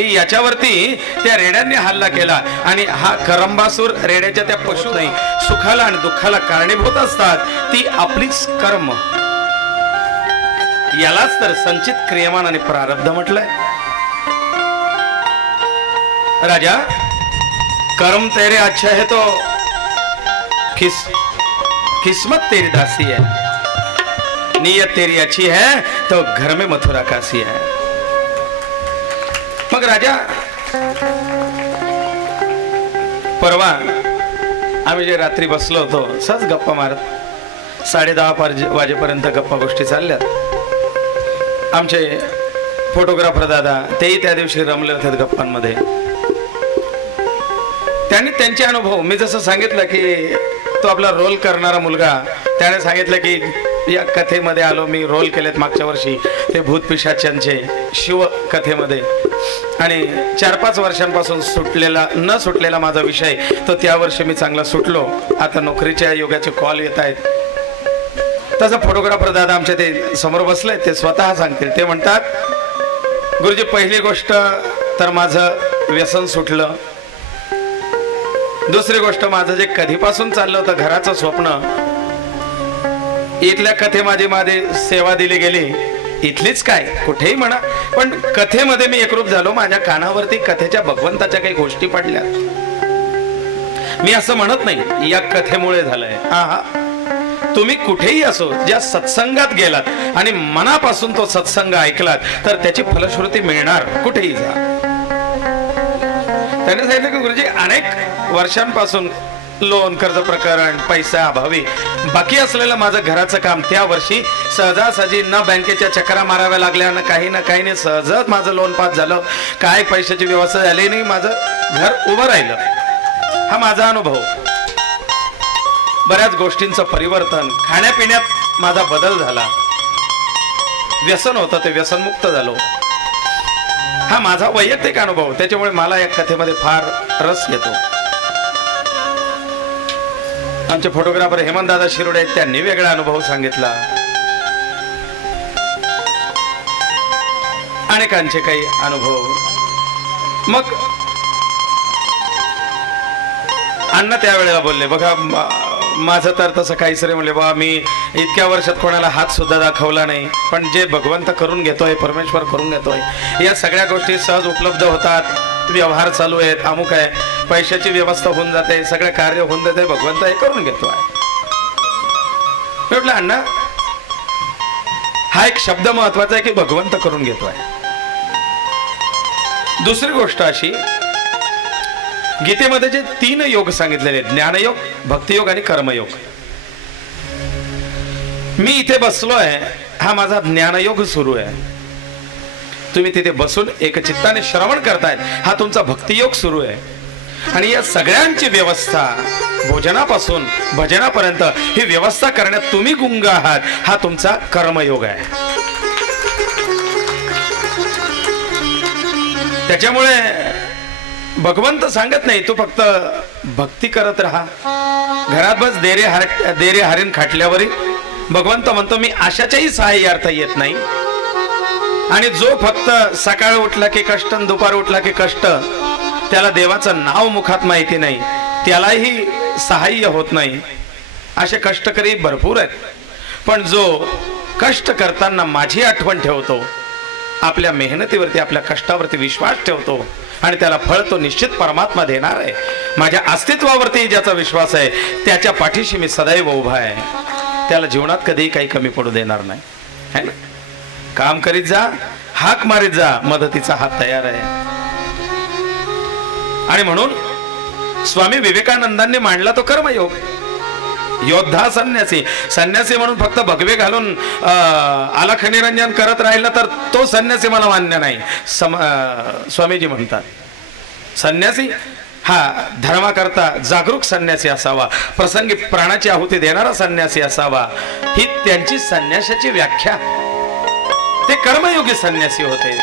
की याच्यावरती त्या रेड्यांनी हल्ला केला आणि हा करंबासूर रेड्याच्या त्या पशु नाही सुखाला आणि दुःखाला कारणीभूत असतात ती आपलीच कर्म। यालाच तर संचित क्रियमान आणि प्रारब्ध म्हटलंय। राजा कर्म तेरे अच्छा है तो किस्मत तेरी दासी है, नीयत तेरी अच्छी है तो घर में मथुरा काशी है। मग राजा परवा आम्ही जे रात्री बसलो होतो सहज गप्पा मारत 10:30 वाजेपर्यंत गप्पा गोष्टी चालल्यात। आमचे फोटोग्राफर दादा तेही त्या दिवशी रमले होते गप्पांमध्ये। त्यांनी त्यांचे अनुभव मी जसं सांगितलं की तो आपला रोल करणारा मुलगा त्याने सांगितलं की या कथेमध्ये आलो मी रोल केलेत मागच्या वर्षी ते भूत पिशाच्यांचे शिव कथेमध्ये आणि 4-5 वर्षांपासून न सुटलेला माझा विषय तो त्या वर्षी मी चांगला सुटलो। आता नोकरीच्या योगाचे कॉल येत आहेत। तसं फोटोग्राफर दादा आमच्या ते समोर बसले ते स्वतः सांगतील। ते म्हणतात गुरुजी पहिली गोष्ट तर माझं व्यसन सुटलं, दुसरी गोष्ट माझं जे कधीपासून चाललं होतं घराचं स्वप्न इथल्या कथेमध्ये माझी सेवा दिली गेली। इथलीच काय कुठेही म्हणा पण कथेमध्ये मी एकरूप झालो। माझ्या कानावरती कथेच्या भगवंताच्या काही गोष्टी पडल्या। मी असं म्हणत नाही या कथेमुळे झालंय। हा तुम्ही कुठेही असो ज्या सत्संगात गेलात आणि मनापासून तो सत्संग ऐकलात तर त्याची फलश्रुती मिळणार कुठेही जा। त्याने सांगितलं की गुरुजी अनेक वर्षांपासून लोन कर्ज प्रकरण पैसा अभावी बाकी असलेलं माझं घराचं काम त्या वर्षी सहजासहजी न बँकेच्या चक्रा माराव्या लागल्या ना काही नाही सहजच माझं लोन पास झालं। काय पैशाची व्यवस्था झाली नाही, माझं घर उभं राहिलं। हा माझा अनुभव। बऱ्याच गोष्टींचं परिवर्तन, खाण्यापिण्यात माझा बदल झाला। व्यसन होतं ते व्यसनमुक्त झालो। हा माझा वैयक्तिक अनुभव। त्याच्यामुळे मला या कथेमध्ये फार रस येतो। आमचे फोटोग्राफर हेमंत दादा शिरोडे त्यांनी वेगळा अनुभव सांगितला। अनेकांचे काही अनुभव। मग अण्णा त्यावेळेला बोलले बघा माझं तर तसं काहीच रे म्हणले बा मी इतक्या वर्षात कोणाला हात सुद्धा दाखवला नाही पण जे भगवंत करून घेतोय परमेश्वर करून घेतोय या सगळ्या गोष्टी सहज उपलब्ध होतात। व्यवहार चालू आहेत, अमुक आहे, पैशाची व्यवस्था होऊन जाते, सगळे कार्य होऊन जाते, भगवंत हे करून घेतोय। म्हटलं अण्णा हा एक शब्द महत्वाचा आहे की भगवंत करून घेतोय। दुसरी गोष्ट अशी गीतेमध्ये जे 3 योग सांगितलेले ज्ञानयोग भक्तियोग आणि कर्मयोग। मी इथे बसलोय हा माझा ज्ञानयोग सुरू आहे। तुम्ही तिथे बसून एकचित्ताने श्रवण करतायत हा तुमचा भक्तियोग सुरू आहे। आणि या सगळ्यांची व्यवस्था भोजनापासून भजनापर्यंत ही व्यवस्था करण्यात तुम्ही गुंग आहात हा तुमचा कर्मयोग आहे। त्याच्यामुळे भगवंत सांगत नाही तू फक्त भक्ती करत राहा, घरात बस देरे हरीण खाटल्यावरी भगवंत म्हणतो मी आशाच्याही सहाय्यार्थ येत नाही। आणि जो फक्त सकाळ उठला की कष्ट दुपार उठला की कष्ट त्याला देवाचं नाव मुखात माहिती नाही त्यालाही सहाय्य होत नाही। असे कष्टकरी भरपूर आहेत पण जो कष्ट करताना माझी आठवण ठेवतो, आपल्या मेहनतीवरती आपल्या कष्टावरती विश्वास ठेवतो आणि त्याला फळ तो निश्चित परमात्मा देणार आहे, माझ्या अस्तित्वावरती ज्याचा विश्वास आहे त्याच्या पाठीशी मी सदैव उभा आहे, त्याला जीवनात कधीही काही कमी पडू देणार नाही है ना। काम करीत जा, हाक मारीत जा, मदतीचा हात तयार आहे। आणि म्हणून स्वामी विवेकानंदांनी मांडला तो कर्मयोग। योद्धा संन्यासी, संन्यासी म्हणून फक्त भगवे घालून आलाख निरंजन करत राहिला तर तो संन्यासी मला मान्य नाही। स्वामीजी म्हणतात संन्यासी हा धर्माकरता जागरूक संन्यासी असावा, प्रसंगी प्राणाची आहुती देणारा संन्यासी असावा, ही त्यांची संन्यासाची व्याख्या। ते कर्मयोगी संन्यासी होते,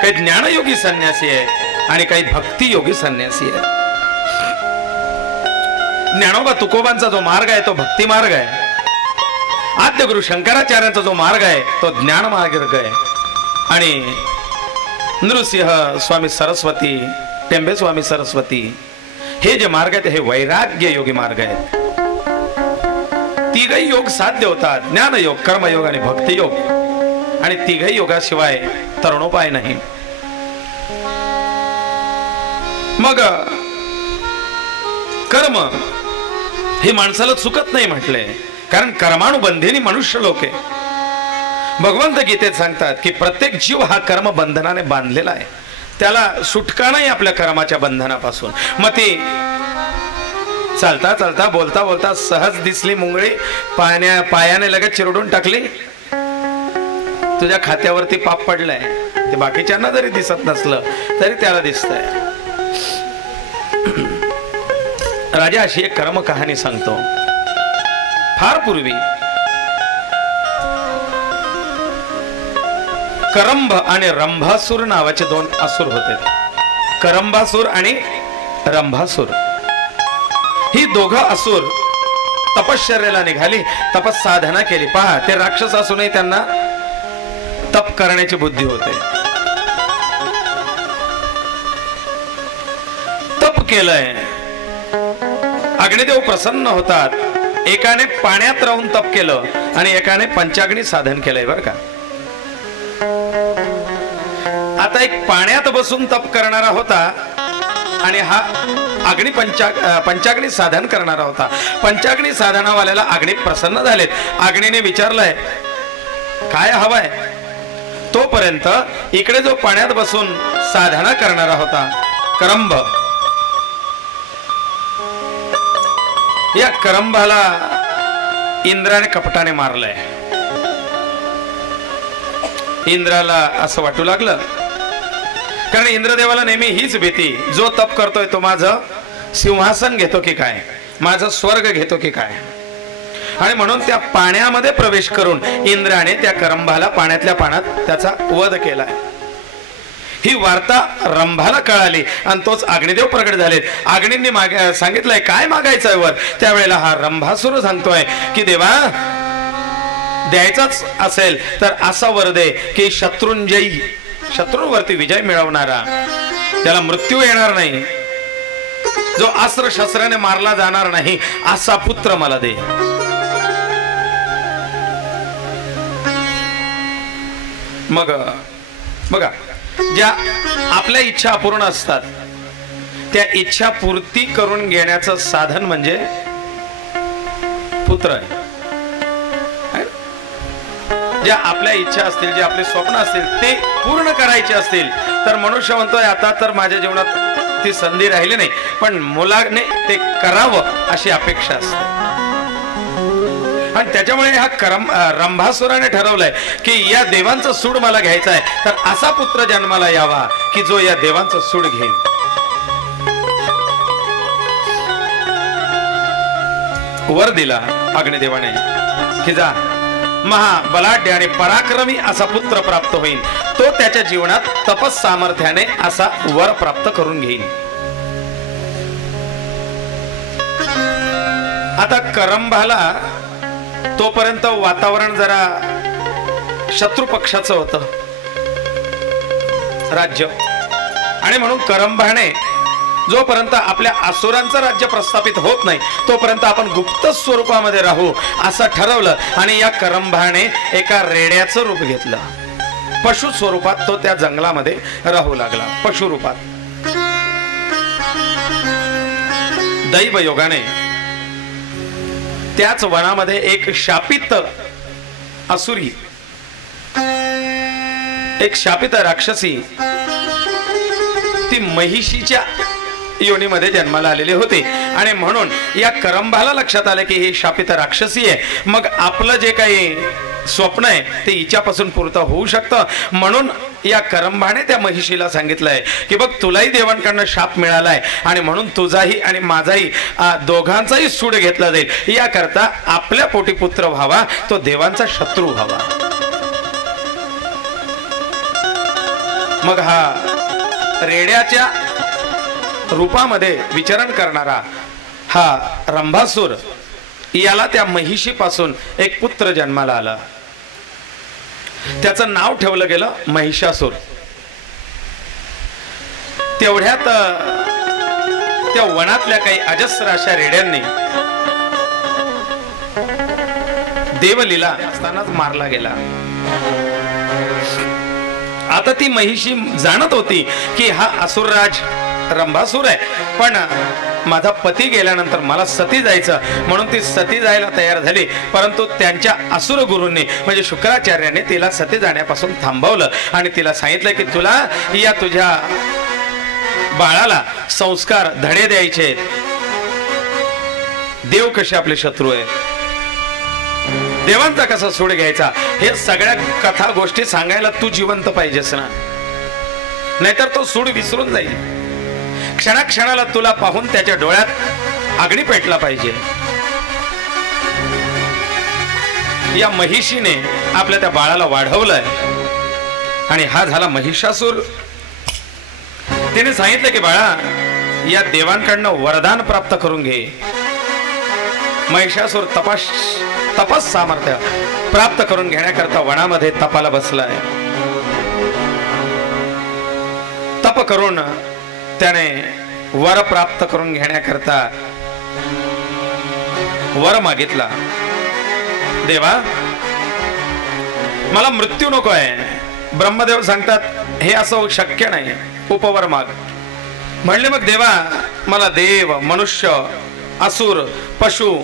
काही ज्ञानयोगी संन्यासी आहे आणि काही भक्तियोगी संन्यासी आहे। ज्ञानोबा तुकोबांचा जो मार्ग आहे तो भक्ती मार्ग आहे। आद्य गुरु शंकराचार्यांचा जो मार्ग आहे तो ज्ञान मार्ग आहे। आणि नृसिंह स्वामी सरस्वती, टेंबे स्वामी सरस्वती, हे जे मार्ग आहेत हे वैराग्य योगी मार्ग आहेत. तिघही योग साध्य होतात, ज्ञानयोग, कर्मयोग आणि भक्तियोग. आणि तिघही योगाशिवाय तरुणोपाय नाही. मग कर्म हे माणसाला चुकत नाही म्हटले, कारण कर्मानुबंधिनी मनुष्य लोक आहे. भगवंत गीतेत सांगतात की प्रत्येक जीव हा कर्म बंधनाने बांधलेला आहे, त्याला सुटका नाही आपल्या कर्माच्या बंधनापासून. मग ती चालता चालता बोलता बोलता सहज दिसली मुंगळी, पायाने लगेच चिरडून टाकली, तुझ्या खात्यावरती पाप पडलंय. ते बाकीच्यांना जरी दिसत नसलं तरी त्याला दिसतंय. राजा अशी एक कर्म कहाणी सांगतो. फार पूर्वी करंभ आणि रंभासूर नावाचे दोन असुर होते. करंभासूर आणि रंभासूर ही दोघं असुर तपश्चर्याला निघाली, तपस साधना केली. पहा, ते राक्षस असूनही त्यांना तप करण्याची बुद्धी होते. तप केलंय, अग्निदेव प्रसन्न होतात. एकाने पाण्यात राहून तप केलं आणि एकाने पंचाग्नी साधन केलंय बर का. आता एक पाण्यात बसून तप करणारा होता आणि हा पंचाग्नी साधन करणारा होता. पंचाग्नी साधनावाल्याला अग्नी प्रसन्न झालेत. अग्नीने विचारलंय काय हवंय. तोपर्यंत इकडे जो पाण्यात बसून साधना करणारा होता करंभ, या करंभाला इंद्राने कपटाने मारलंय. इंद्राला असं वाटू लागलं, कारण इंद्रदेवाला नेहमी हीच भीती, जो तप करतोय तो माझं सिंहासन घेतो की काय, माझं स्वर्ग घेतो की काय. आणि म्हणून त्या पाण्यामध्ये प्रवेश करून इंद्राने त्या करंभाला पाण्यातल्या पाण्यात त्याचा वध केलाय. ही वार्ता रंभाला कळाली आणि तोच अग्निदेव प्रगट झालेत. अग्नींनी सांगितलंय काय मागायचंय वर. त्यावेळेला हा रंभासूर सांगतोय की देवा, द्यायचाच असेल तर असा वर दे की शत्रुंजयी, शत्रूंवरती विजय मिळवणारा, त्याला मृत्यू येणार नाही, जो अस्त्र शस्त्राने मारला जाणार नाही, असा पुत्र मला दे. मग बघा, ज्या आपल्या इच्छा अपूर्ण असतात त्या इच्छा पूर्ती करून घेण्याचं साधन म्हणजे पुत्र आहे. ज्या आपल्या इच्छा असतील, जे आपले स्वप्न असतील ते पूर्ण करायचे असतील तर मनुष्य म्हणतोय आता तर माझ्या जीवनात ती संधी राहिली नाही, पण मुलाने ते करावं अशी अपेक्षा असते. आणि त्याच्यामुळे हा रंभासुराने ठरवलंय की या देवांचं सूड मला घ्यायचं आहे, तर असा पुत्र जन्माला यावा की जो या देवांचं सूड घेईल. वर दिला अग्निदेवाने की जा, महाबलाढ्य आणि पराक्रमी असा पुत्र प्राप्त होईल, तो त्याच्या जीवनात तपस सामर्थ्याने असा वर प्राप्त करून घेईल. आता करंभाला तोपर्यंत वातावरण जरा शत्रू पक्षाचं होतं राज्य, आणि म्हणून करंभाने जोपर्यंत आपल्या असुरांचं राज्य प्रस्थापित होत नाही तोपर्यंत आपण गुप्त स्वरूपामध्ये राहू असं ठरवलं. आणि या करंभाने एका रेड्याचं रूप घेतलं. पशु स्वरूपात तो त्या जंगलामध्ये राहू लागला, पशु रूपात. दैव योगाने त्याच वनामध्ये एक शापित असुरी, एक शापित राक्षसी, ती महिषीच्या योनीमध्ये जन्माला आलेली होती. आणि म्हणून या करंभाला लक्षात आलं की ही शापित राक्षसी आहे, मग आपलं जे काही स्वप्न आहे ते हिच्यापासून पूर्ण होऊ शकतं. म्हणून या करंभाने त्या महिषीला सांगितलंय की बघ, तुलाही देवांकडनं शाप मिळालाय आणि म्हणून तुझाही आणि माझाही दोघांचाही सूड घेतला जाईल. याकरता आपल्या पोटी पुत्र व्हावा, तो देवांचा शत्रू व्हावा. मग हा रेड्याच्या रूपामध्ये विचरण करणारा हा रंभासूर, याला त्या महिषीपासून एक पुत्र जन्माला आला. त्याचं नाव ठेवलं गेलं महिषासूर. तेवढ्यात त्या वनातल्या काही अजस्र अशा रेड्यांनी देवलीला असतानाच मारला गेला. आता ती महिषी जाणत होती की हा असुरराज रंभासूर आहे, पण माझा पती गेल्यानंतर मला सती जायचं म्हणून ती सती जायला तयार झाली. परंतु त्यांच्या असुर गुरूंनी म्हणजे शुक्राचार्यांनी तिला सती जाण्यापासून थांबवलं आणि तिला सांगितलं की तुला या तुझ्या बाळाला संस्कार धडे द्यायचे. देव कसे आपले शत्रू आहेत, देवांचा कसा सूड घ्यायचा, हे सगळ्या कथा गोष्टी सांगायला तू जिवंत पाहिजेस ना, नाहीतर तो सूड विसरून जाईल. क्षणाक्षणाला तुला पाहून त्याच्या डोळ्यात अग्नी पेटला पाहिजे. या महिषीने आपल्या त्या बाळाला वाढवलंय आणि हा झाला महिषासूर. तिने सांगितलं की बाळा, या देवांकडनं वरदान प्राप्त करून घे. महिषासूर तपस सामर्थ्य प्राप्त करून घेण्याकरता वनामध्ये तपाला बसलाय. तप करून त्याने वर प्राप्त करून घेण्याकरता वर मागितला. देवा, मला मृत्यू नको आहे. ब्रह्मदेव सांगतात हे असं शक्य नाही, उपवर माग. म्हणले मग देवा, मला देव, मनुष्य, असुर, पशु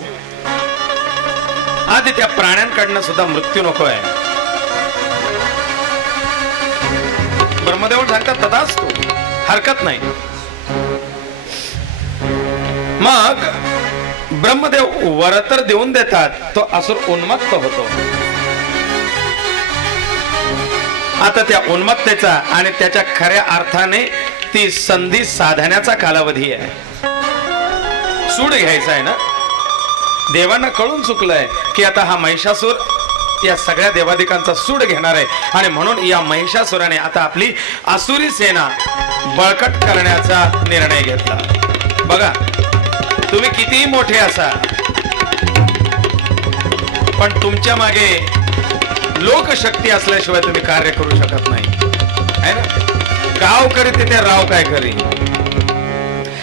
आदी त्या प्राण्यांकडनं सुद्धा मृत्यू नको आहे. ब्रह्मदेव सांगतात तथास्तु, हरकत नाही. मग ब्रह्मदेव वर तर देऊन देतात, तो असुर उन्मत्त होतो. आता त्या उन्मत्तेचा आणि त्याच्या खऱ्या अर्थाने ती संधी साधण्याचा कालावधी आहे. सूड घ्यायचा आहे ना. देवांना कळून चुकलंय की आता हा महिषासूर या सगळ्या देवादिकांचा सूड घेणार आहे आणि म्हणून या महिषासुराने आता आपली आसुरी सेना बळकट करण्याचा निर्णय घेतला. बघा, तुम्ही कितीही मोठे असा, पण तुमच्या मागे लोकशक्ती असल्याशिवाय तुम्ही कार्य करू शकत नाही, है ना. गाव करी तिथे राव काय करी.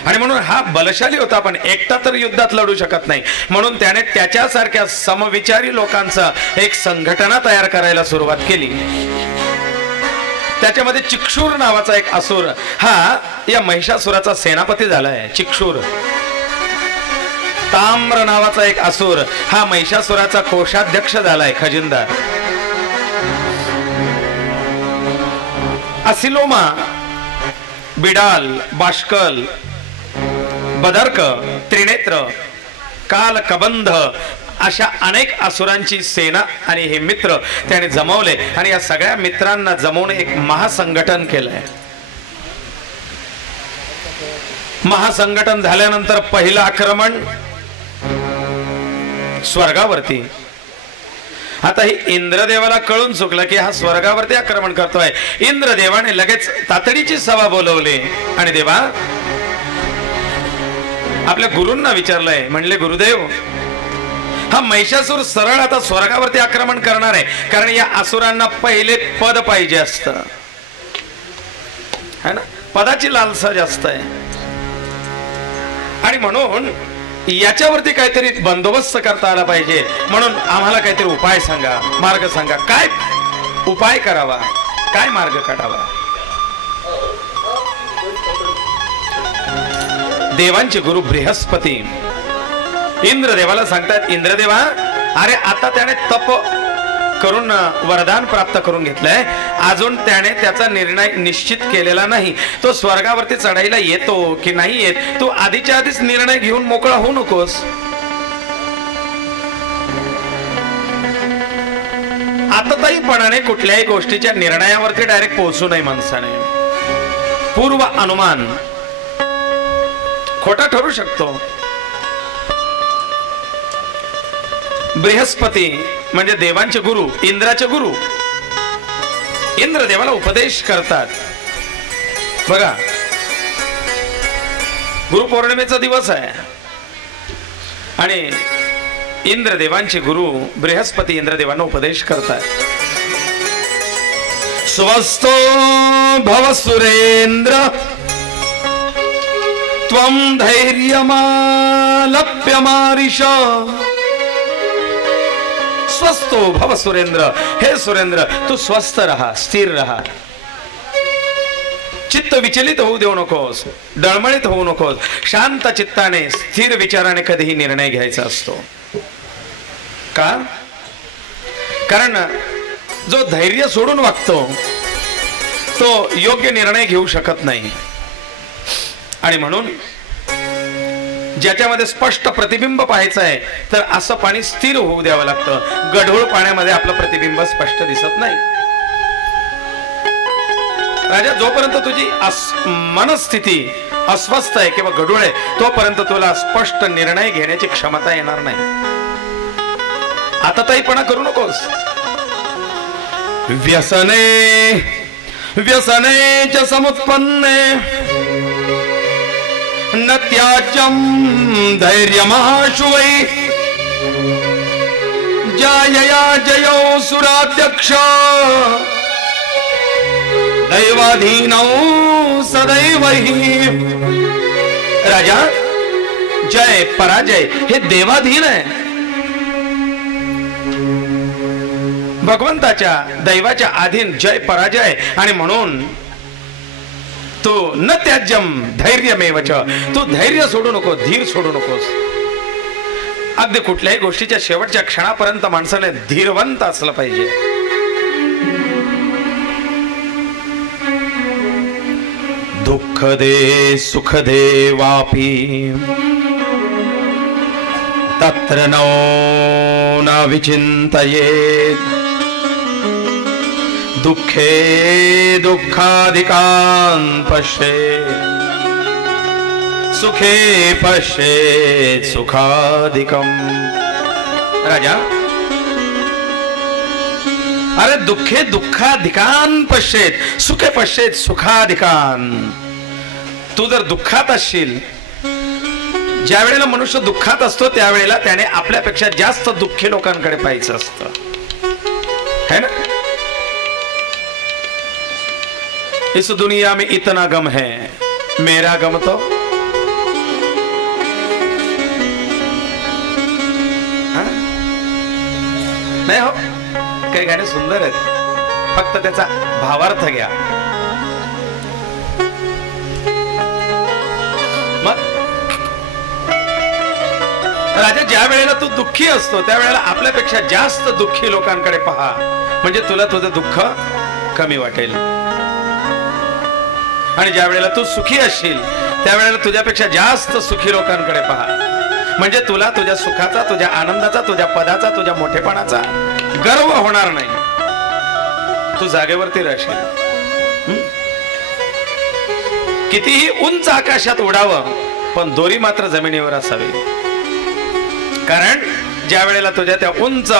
आणि म्हणून हा बलशाली होता, पण एकटा तर युद्धात लढू शकत नाही. म्हणून त्याने त्याच्यासारख्या समविचारी लोकांचा एक संघटना तयार करायला सुरुवात केली. त्याच्यामध्ये चिक्षूर नावाचा एक असुर हा या महिषासुराचा सेनापती झालाय. चिक्षूर. ताम्र नावाचा एक असुर हा महिषासुराचा कोषाध्यक्ष झालाय, खजिनदार. असिलोमा, बिडाल, बाष्कल, बदर्क, त्रिनेत्र, काल, कबंध अशा अनेक असुरांची सेना आणि हे मित्र त्याने जमवले आणि या सगळ्या मित्रांना जमवून एक महासंघटन केलंय. महासंघटन झाल्यानंतर पहिलं आक्रमण स्वर्गावरती. आता ही इंद्रदेवाला कळून चुकलं की हा स्वर्गावरती आक्रमण करतोय. इंद्रदेवाने लगेच तातडीची सभा बोलवली आणि देवा आपल्या गुरूंना विचारलंय. म्हणले गुरुदेव, हा महिषासूर सरळ आता स्वर्गावरती आक्रमण करणार आहे, कारण या असुरांना पहिले पद पाहिजे असतं, है ना. पदाची लालसा जास्त आहे आणि म्हणून याच्यावरती काहीतरी बंदोबस्त करता आला पाहिजे. म्हणून आम्हाला काहीतरी उपाय सांगा, मार्ग सांगा. काय उपाय करावा, काय मार्ग काढावा. देवांचे गुरु बृहस्पती इंद्रदेवाला सांगतात, इंद्रदेवा, अरे आता त्याने तप करून वरदान प्राप्त करून घेतलंय, अजून त्याने त्याचा निर्णय निश्चित केलेला नाही. तो स्वर्गावरती चढायला येतो की नाही येत, तू आधीच्या आधीच निर्णय घेऊन मोकळा होऊ नकोस. आतताईपणाने कुठल्याही गोष्टीच्या निर्णयावरती डायरेक्ट पोहोचू नये माणसाने. पूर्व अनुमान खोटा ठरू शकतो. बृहस्पती म्हणजे देवांचे गुरु, इंद्राचे गुरु, इंद्रदेवाला उपदेश करतात. बघा, गुरुपौर्णिमेचा दिवस आहे आणि इंद्रदेवांचे गुरु बृहस्पती इंद्रदेवांना उपदेश करतात. स्वस्थो भव सुरेंद्र त्वं धैर्यमालप्य मारिष स्वस्थो भव सुरेंद्र. हे सुरेंद्र, तू स्वस्थ रहा, स्थिर रहा, चित्त विचलित होऊ देऊ नकोस, डळमळीत होऊ नकोस. शांत चित्ताने स्थिर विचाराने कधीही निर्णय घ्यायचा असतो. का? कारण जो धैर्य सोडून वागतो तो योग्य निर्णय घेऊ शकत नाही. आणि म्हणून ज्याच्यामध्ये स्पष्ट प्रतिबिंब पाहायचं आहे तर असं पाणी स्थिर होऊ द्यावं लागतं. गढूळ पाण्यामध्ये आपलं प्रतिबिंब स्पष्ट दिसत नाही. राजा, जोपर्यंत तुझी मनस्थिती अस्वस्थ आहे किंवा गढूळ आहे तोपर्यंत तुला स्पष्ट निर्णय घेण्याची क्षमता येणार नाही. आता ताईपणा करू नकोस. व्यसने व्यसने च समुत्पन्ने न त्याज्यं धैर्यमाशु वै जायया जयो सुराध्यक्ष दैवाधीनौ सदैव हि. राजा, जय पराजय हे देवाधीन आहे. भगवंताच्या दैवाच्या अधीन जय पराजय. आणि म्हणून तो न त्याज्यम धैर्यमेवच, तू धैर्य सोडू नको, धीर सोडू नकोस. अगदी कुठल्याही गोष्टीच्या शेवटच्या क्षणापर्यंत माणसाने धीरवंत असलं पाहिजे. दुःख दे सुख दे वापी तत्र नो न विचिंतयेत् दुःखे दुःखाधिकान् पश्येत् सुखे पश्येत् सुखाधिकम्. राजा, अरे दुःखे दुःखाधिकान् पश्येत् सुखे पश्येत् सुखाधिकान्. तू जर दुःखात असशील, ज्या वेळेला मनुष्य दुःखात असतो त्यावेळेला त्याने आपल्यापेक्षा जास्त दुःखी लोकांकडे पाहायचं असतं, है ना? इस दुनिया में इतना गम है, मेरा गम तो नाही हो. काही गाणे सुंदर आहेत, फक्त त्याचा भावार्थ घ्या. मग राजा, ज्या वेळेला तू दुःखी असतो त्यावेळेला आपल्यापेक्षा जास्त दुःखी लोकांकडे पहा, म्हणजे तुला तुझं दुःख कमी वाटेल. आणि ज्या वेळेला तू सुखी असशील त्यावेळेला तुझ्यापेक्षा जास्त सुखी लोकांकडे पहा, म्हणजे तुला तुझ्या सुखाचा, तुझ्या आनंदाचा, तुझ्या पदाचा, तुझ्या मोठेपणाचा गर्व होणार नाही. तू जागेवरती राहशील. कितीही उंच आकाशात उडावं पण दोरी मात्र जमिनीवर असावी. कारण ज्या वेळेला तुझ्या त्या उंच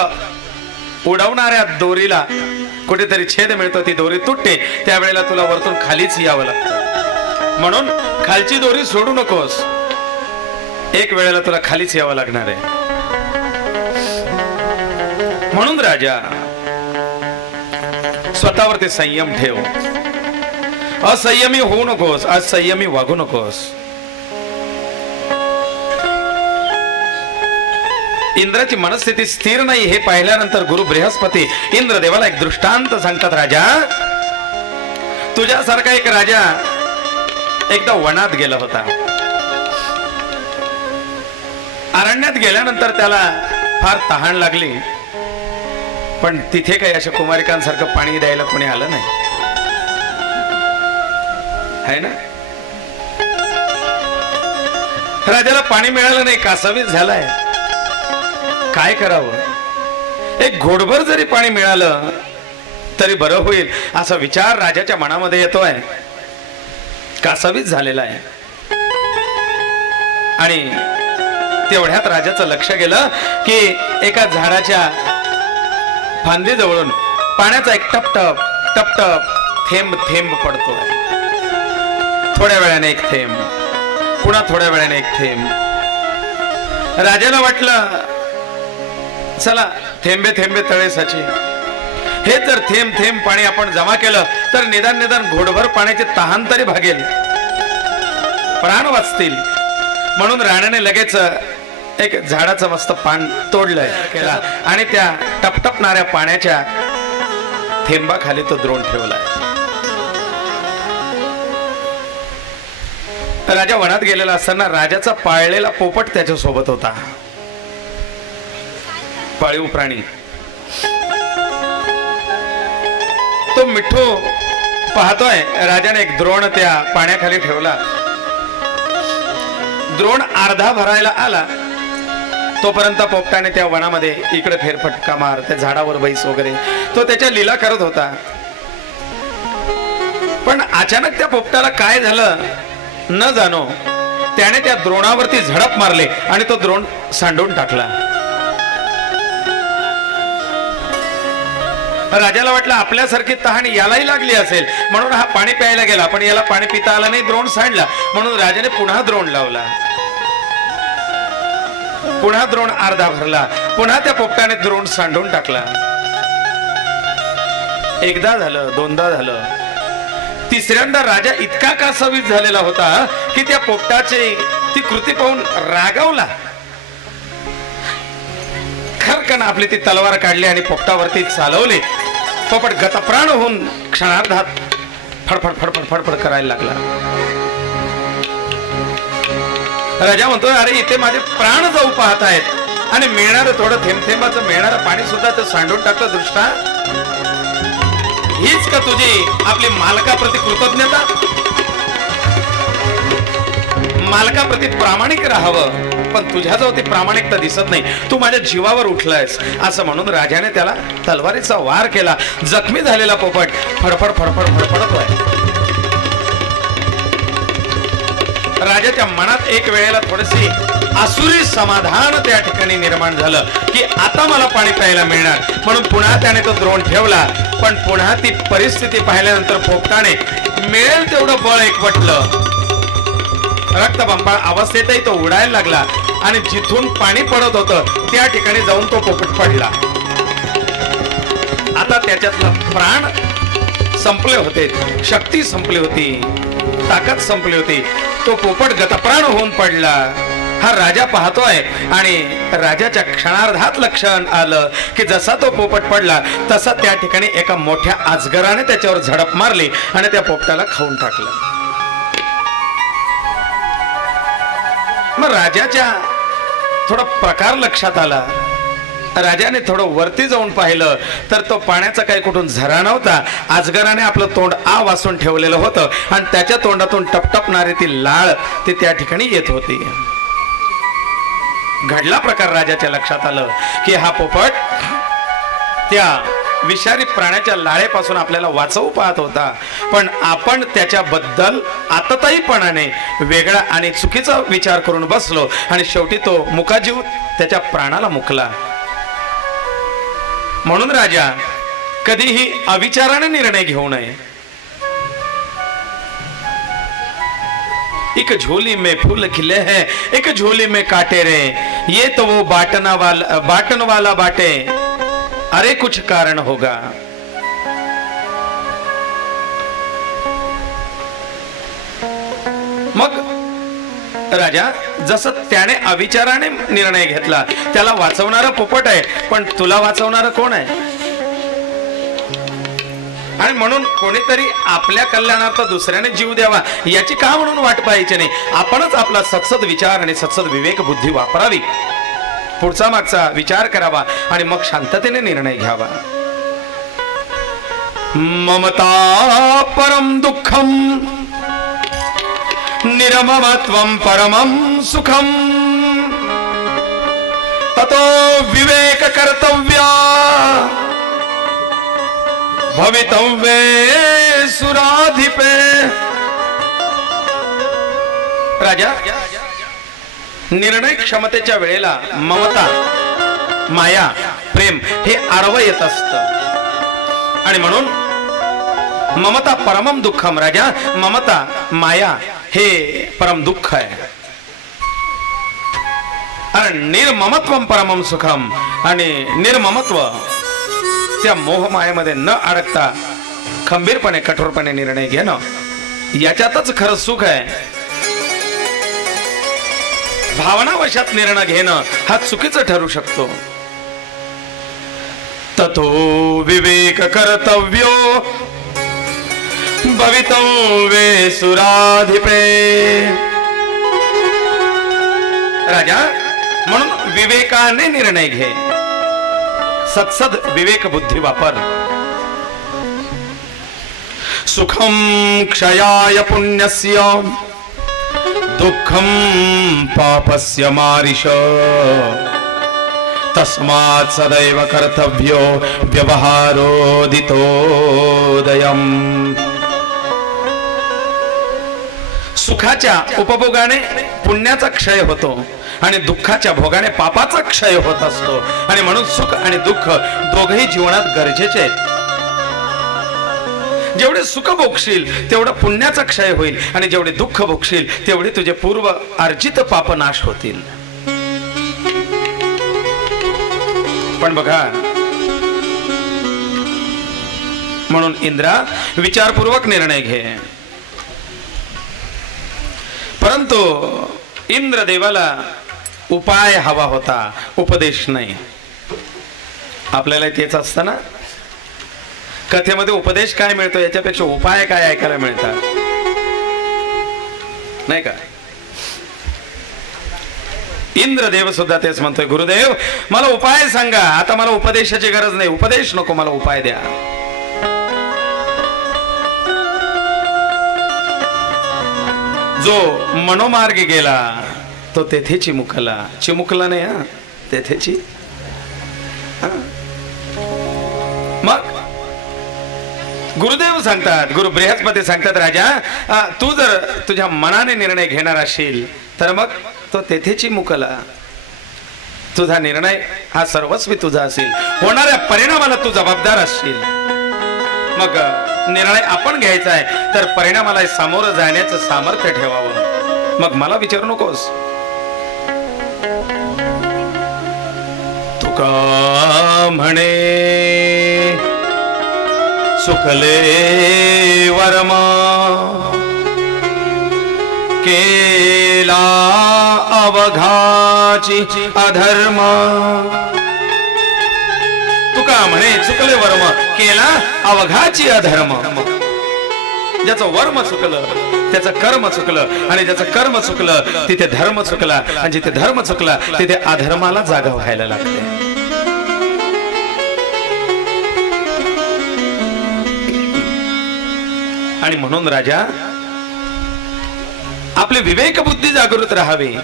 उडवणाऱ्या दोरीला कुठेतरी छेद मिळतो, ती दोरी तुटते, त्यावेळेला तुला वरतून खालीच यावं लागतं. म्हणून खालची दोरी सोडू नकोस, एक वेळेला तुला खालीच यावं लागणार आहे. म्हणून राजा, स्वतःवरती संयम ठेव. असंयमी होऊ नकोस, असंयमी वागू नकोस. इंद्राची मनस्थिती स्थिर नाही हे पाहिल्यानंतर गुरु बृहस्पती इंद्रदेवाला एक दृष्टांत सांगतात. राजा, तुझ्यासारखा एक राजा एकदा वनात गेला होता. अरण्यात गेल्यानंतर त्याला फार तहान लागली, पण तिथे काही अशा कुमारिकांसारखं पाणी द्यायला कोणी आलं नाही, है ना? राजाला पाणी मिळालं नाही, कासावीस झालाय. काय करावं? एक घोडभर जरी पाणी मिळालं तरी बरं होईल असा विचार राजाच्या मनामध्ये येतोय. कासावीस झालेला आहे. आणि तेवढ्यात राजाचं लक्ष गेलं की एका झाडाच्या फांदीजवळून पाण्याचा एक टपटप टपटप थेंब थेंब पडतोय. थोड्या वेळाने एक थेंब, पुन्हा थोड्या वेळाने एक थेंब. राजाला वाटलं चला थेंबे थेंबे तळे साची, हे जर थेंब थेंब पाणी आपण जमा केलं तर निदान निदान घोडभर पाण्याचे तहान तरी भागेल. प्राण वाचतील म्हणून राण्याने लगेच एक झाडाचं मस्त पान तोडलंय केला आणि त्या टपटपणाऱ्या पाण्याच्या थेंबाखाली तो द्रोण ठेवलाय. राजा वनात गेलेला असताना राजाचा पाळलेला पोपट त्याच्या सोबत होता. पाळीव प्राणी. तो मिठू पाहतोय राजाने एक द्रोण त्या पाण्याखाली ठेवला. द्रोण अर्धा भरायला आला तोपर्यंत पोपटाने त्या वनामध्ये इकडे फेरफटका मार, त्या झाडावर बैस वगैरे तो त्याच्या लीला करत होता. पण अचानक त्या पोपटाला काय झालं न जाणो त्याने त्या द्रोणावरती झडप मारले आणि तो द्रोण सांडून टाकला. राजाला वाटलं आपल्यासारखी तहान यालाही लागली असेल म्हणून हा पाणी प्यायला गेला, पण याला पाणी पिता आलं नाही, द्रोण सांडला. म्हणून राजाने पुन्हा द्रोण लावला. पुन्हा द्रोण अर्धा भरला. पुन्हा त्या पोपटाने द्रोण सांडून टाकला. एकदा झालं, दोनदा झालं, तिसऱ्यांदा राजा इतका कासावीस झालेला होता की त्या पोपटाची ती कृती पाहून रागावला. खरकन आपली ती तलवार काढली आणि पोपटावरती चालवली. पोपट गतप्राण होऊन क्षणार्धात फडफड फडफड फडफड करायला लागला. राजा म्हणतोय अरे इथे माझे प्राण जाऊ पाहत आहेत आणि मिळणार थोडं थेंबथेंबाचं मिळणारं पाणी सुद्धा ते सांडून टाकलं. दृष्टा, हीच का तुझी आपली मालकाप्रती कृतज्ञता? मालकाप्रती प्रामाणिक राहावं, पण तुझ्याजवळ ती प्रामाणिकता दिसत नाही, तू माझ्या जीवावर उठलायस. असं म्हणून राजाने त्याला तलवारीचा वार केला. जखमी झालेला पोपट फडफड फडफड फडफडतोय. राजाच्या मनात एक वेळेला थोडीशी आसुरी समाधान त्या ठिकाणी निर्माण झालं की आता मला पाणी प्यायला मिळणार. म्हणून पुन्हा त्याने तो द्रोण ठेवला. पण पुन्हा ती परिस्थिती पाहिल्यानंतर पोपटाने मिळेल तेवढं बळ एकवटलं. रक्तबंबाळ अवस्थेतही तो उडायला लागला आणि जिथून पाणी पडत होतं त्या ठिकाणी जाऊन तो पोपट पडला. आता त्याच्यातलं प्राण संपले होते, शक्ती संपली होती, ताकद संपली होती. तो पोपट गतप्राण होऊन पडला. हा राजा पाहतोय आणि राजाच्या क्षणार्धात लक्षण आलं की जसा तो पोपट पडला तसा त्या ठिकाणी एका मोठ्या अजगराने त्याच्यावर झडप मारली आणि त्या पोपटाला खाऊन टाकलं. मग राजाच्या थोडा प्रकार लक्षात आला. राजाने थोडं वरती जाऊन पाहिलं तर तो पाण्याचा काही कुठून झरा नव्हता. अजगराने आपलं तोंड आ वासून ठेवलेलं होतं आणि त्याच्या तोंडातून टपटपणारी ती लाळ ती त्या ठिकाणी येत होती. घडला प्रकार राजाच्या लक्षात आलं की हा पोपट त्या विषारी प्राण्याच्या लाळेपासून आपल्याला वाचवू पाहत होता, पण आपण त्याच्याबद्दल आतताईपणाने वेगळा आणि चुकीचा विचार करून बसलो आणि शेवटी तो मुकाजीव त्याच्या प्राणाला मुकला. म्हणून राजा कधीही अविचाराने निर्णय घेऊ नये. एक झोली में फूल खिले हैं, एक झोली में काटे रे, ये तो वो बाटन वाला बाटे, अरे कुछ कारण होगा. मग राजा जसं त्याने अविचाराने निर्णय घेतला, त्याला वाचवणारा पोपट आहे, पण तुला वाचवणारा कोण आहे? आणि म्हणून कोणीतरी आपल्या कल्याणार्थ दुसऱ्याने जीव द्यावा याची का म्हणून वाट पाहायची नाही. आपणच आपला सत्सद विचार आणि सत्सद विवेक बुद्धी वापरावी, पुढचा मागचा विचार करावा आणि मग शांततेने निर्णय घ्यावा. ममता परम दुःखम निरममत्वं परमं सुखम, ततो विवेक कर्तव्या भवितव्ये सुराधिपे. राजा, निर्णय क्षमतेच्या वेळेला ममता, माया, प्रेम हे आडवं येत असतं आणि म्हणून ममता परमम दुःखम. राजा, ममता, माया हे परम दुःख आहे आणि निर्ममत्वम परमम सुखम. आणि निर्ममत्व त्या मोहमायेमध्ये न अडकता खंबीरपणे कठोरपणे निर्णय घेणं याच्यातच खरं सुख आहे. भावनावशात निर्णय घेणं हा चुकीचं ठरू शकतो. ततो विवेक कर्तव्यो भवितव्ये सुराधिपे. राजा, म्हणून विवेकाने निर्णय घे, सत्सद विवेक बुद्धी वापर. सुखम क्षयाय पुण्यस्य दुःखम पापस्य मारिष. तस्मात् सदैव कर्तव्यो व्यवहारोदितोदयम्. सुखाच्या उपभोगाने पुण्याचा क्षय होतो आणि दुःखाच्या भोगाने पापाचा क्षय होत असतो. आणि म्हणून सुख आणि दुःख दोघही जीवनात गरजेचे आहेत. जेवढे सुख भोगशील तेवढा पुण्याचा क्षय होईल आणि जेवढे दुःख भोगशील तेवढे तुझे पूर्व अर्जित पाप नाश होतील. पण बघा, म्हणून इंद्रा विचारपूर्वक निर्णय घे. परंतु इंद्रदेवाला उपाय हवा होता, उपदेश नाही. आपल्याला तेच असतं ना, कथेमध्ये उपदेश काय मिळतो याच्यापेक्षा उपाय काय ऐकायला मिळतात, नाही का? इंद्रदेव सुद्धा तेच म्हणतोय, गुरुदेव मला उपाय सांगा. आता मला उपदेशाची गरज नाही, उपदेश नको, मला उपाय द्या. जो मनोमार्ग गेला तो तेथे चिमुकला. चिमुकला नाही, हा तेथेची. मग गुरुदेव सांगतात, गुरु बृहस्पती सांगतात, राजा तू जर तुझ्या मनाने निर्णय घेणार असशील तर मग तो तेथेची मुकला. तुझा निर्णय हा सर्वस्वी तुझा असेल, होणाऱ्या परिणामाला तू जबाबदार असशील. मग निर्णय आपण घ्यायचा आहे तर परिणामाला सामोरं जाण्याचं सामर्थ्य ठेवावं. मग मला विचारू नकोस. तुका म्हणे सुकले वर्मा केला अवघाची अधर्म. तुका म्हणे चुकले वर्म केला अवघाची अधर्म. ज्याचं वर्म चुकलं त्याचं कर्म चुकलं, आणि ज्याचं कर्म चुकलं तिथे धर्म चुकला, आणि जिथे धर्म चुकला तिथे अधर्माला जागा व्हायला लागते. आणि म्हणून राजा आपले विवेक बुद्धी जागृत राहावी.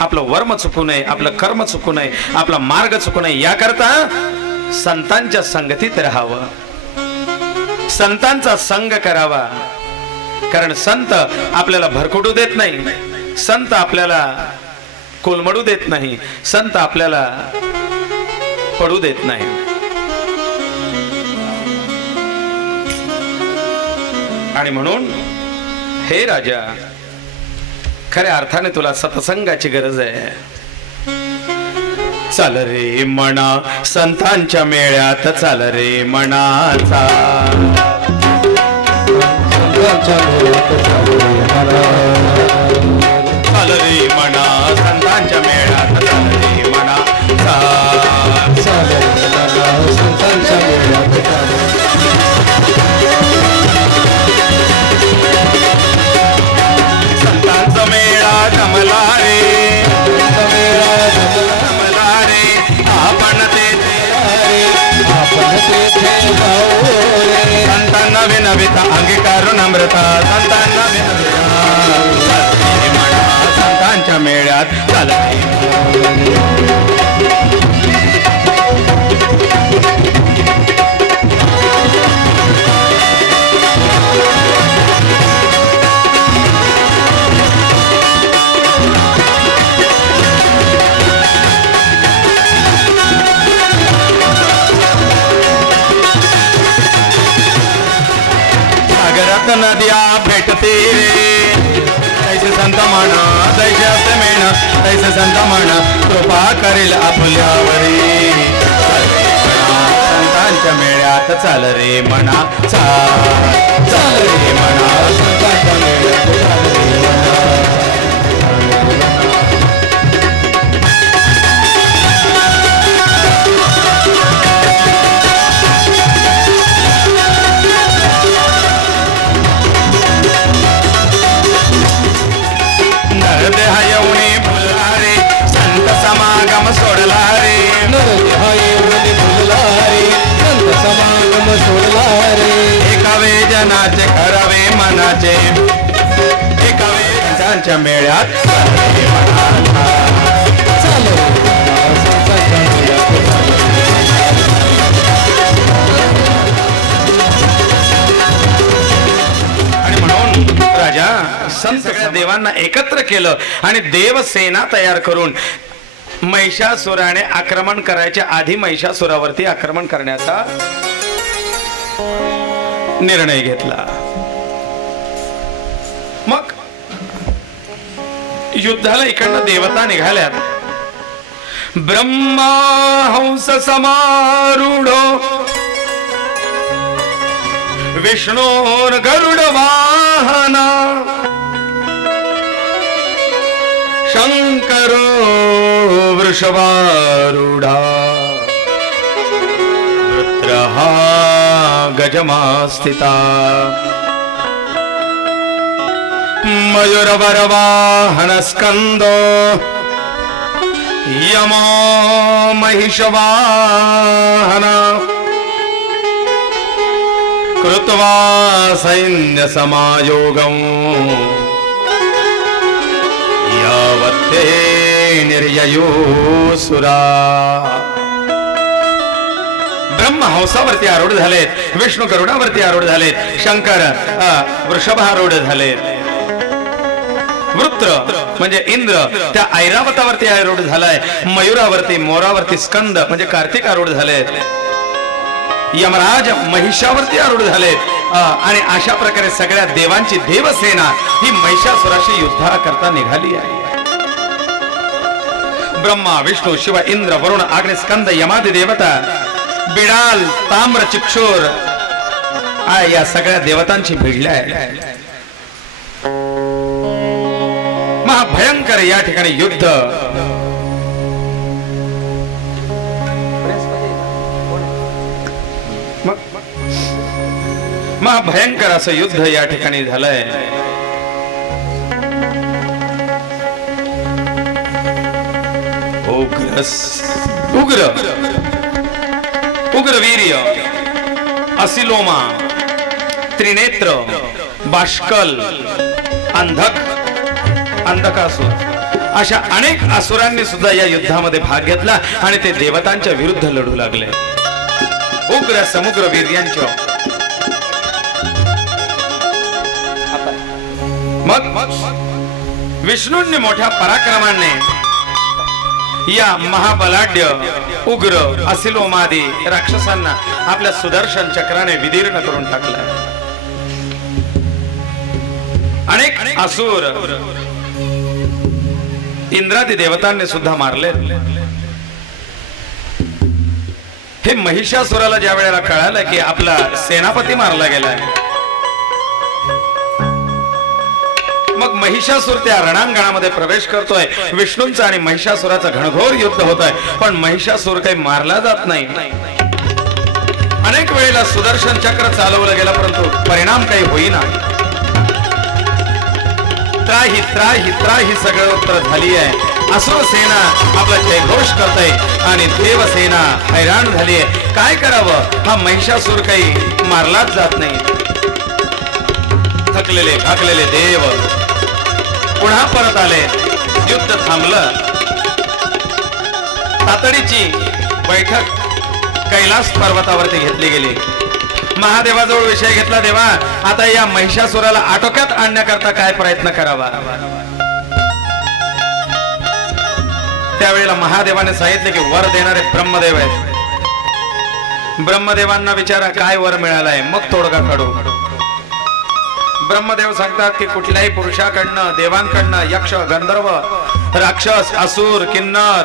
आपलं वर्म चुकू नये, आपलं कर्म चुकू नये, आपला मार्ग चुकू नये, याकरता संतांच्या संगतीत राहावं, संतांचा संग करावा. कारण संत आपल्याला भरकटू देत नाही, संत आपल्याला कोलमडू देत नाही, संत आपल्याला पडू देत नाही. आणि म्हणून हे राजा, खऱ्या अर्थाने तुला सत्संगाची गरज आहे. चाल रे मना संतांच्या मेळ्यात, चाल रे मनाचा. चाल रे मना संतांच्या मेळ्यात, चाल रे मनाचा. संतांच्या मेळ्यात जमला रे, जमला रे, आपण तेथे संतांना विनविता अंगीकारून अमृता. संतांना विनविता संतांच्या मेळ्यात चालते. नद्या भेटते रे, तैसे संत म्हणा, तैसे असे मेण, तैसे संत म्हणा, कृपा करेल आपल्यावरी. संतांच्या मेळ्यात चाल रे म्हणा, चाल रे म्हणा, संतांच्या मेळ्यात चाल रे म्हणा. देवांच्या मेळ्यात आणि म्हणून राजा संत सगळ्या देवांना एकत्र केलं आणि देवसेना तयार करून महिषासुराने आक्रमण करायच्या आधी महिषासुरावरती आक्रमण करण्याचा निर्णय घेतला. मग युद्धाला इकडनं देवता निघाल्यात. ब्रह्मा हंस समारूढो विष्णोर गरुड वाहना शंकरो वृषभारूढा वृत्रहा गजमास्थिता मयूरवरवाहन स्कंदो यमो महिषवाहन कृत्वा सैन्य समायोगं यावत्ते निर्ययोसुरा. ब्रह्म हंसावरती आरूढ झालेत, विष्णू गरुडावरती आरूढ झालेत, शंकर वृषभारूढ झालेत, वृत्र म्हणजे इंद्र त्या ऐरावतावरती आरूढ झालाय, मयूरावरती मोरावरती स्कंद म्हणजे कार्तिक आरूढ झालेत, यमराज महिषावरती आरूढ झालेत आणि अशा प्रकारे सगळ्या देवांची देवसेना ही महिषासुराशी युद्धा करता निघाली आहे. ब्रह्मा विष्णू शिव इंद्र वरुण अग्नि स्कंद यमादी देवता बिडाल ताम्र चिक्षुर या सगळ्या देवतांची भिडल्या आहे. महाभयंकर या ठिकाणी युद्ध महाभयंकर असं युद्ध या ठिकाणी झालंय. उग्र उग्रवीर्य असिलोमा त्रिनेत्र बाष्कल अंधकासुर अशा अनेक असुरांनी सुद्धा या युद्धामध्ये भाग घेतला आणि ते देवतांच्या विरुद्ध लढू लागले. उग्र समुग्र वीर्यांच्या मग विष्णूंनी मोठ्या पराक्रमाने या महाबलाढ्य उग्र असिलोमादी राक्षसांना आपल्या सुदर्शन चक्राने विदीर्ण करून टाकला. अनेक असुर इंद्रादी देवतांनी सुद्धा मारले. हे महिषासुराला ज्या वेळेला कळालं की आपला सेनापती मारला गेलाय, मग महिषासुर त्या रणांगणामध्ये प्रवेश करतोय. विष्णूंचा आणि महिषासुराचा घनघोर युद्ध होत आहे, पण महिषासुर काही मारला जात नाही. अनेक वेळेला सुदर्शन चक्र चालवलं गेलं परंतु परिणाम काही होईना. त्राही त्राही त्राही सगळं उत्तर झाली आहे. असुर सेना आपला जयघोष करते आणि देवसेना हैराण झाली आहे. काय करावं, हा महिषासुर काही मारलाच जात नाही. थकलेले भाकलेले देव पुन्हा परत आले. युद्ध थांबलं. तातडीची बैठक कैलास पर्वतावरती घेतली गेली. महादेवाजवळ विषय घेतला. देवा, आता या महिषासुराला आटोक्यात आणण्याकरता काय प्रयत्न करावा. त्यावेळेला महादेवाने सांगितले की वर देणारे ब्रह्मदेव आहेत. ब्रह्मदेवांना विचारा काय वर मिळालाय, मग तोडगा काढू. ब्रह्मदेव सांगतात की कुठल्याही पुरुषाकडनं, देवांकडनं, यक्ष गंधर्व राक्षस असुर किन्नर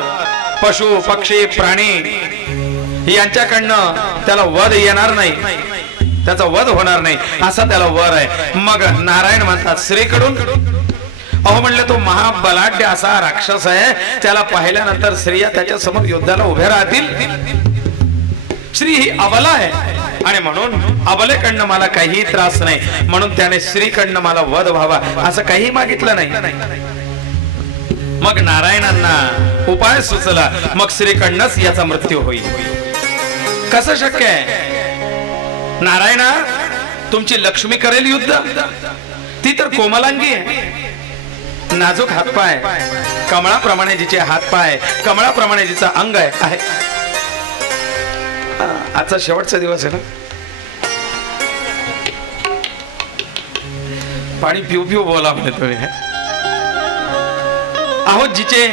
पशु पक्षी प्राणी यांच्याकडनं त्याला वध येणार नाही, त्याचा वध होणार नाही असा त्याला वर आहे. मग नारायण म्हणतात श्रीकडून, अहो म्हणले तो महाबलाढ्य असा राक्षस आहे, त्याला पाहिल्यानंतर स्त्रिया त्याच्या समोर युद्धाला उभे राहतील. श्री ही अबला आहे आणि म्हणून अबलेकडनं मला काही त्रास नाही, म्हणून त्याने श्रीकडनं मला वध व्हावा असं काही मागितलं नाही. मग नारायणांना उपाय सुचला. मग श्रीकडनंच याचा मृत्यू होईल. कसं शक्य आहे. नारायणा, तुमची लक्ष्मी करेल युद्ध, ती तर कोमलांगी आहे. नाजूक हातपाय, कमळाप्रमाणे जिचे हातपाय, कमळाप्रमाणे जिचा अंग आहे. आजचा शेवटचा दिवस आहे ना. पाणी पिऊ पिऊ बोला म्हणे तुम्ही. अहो जिचे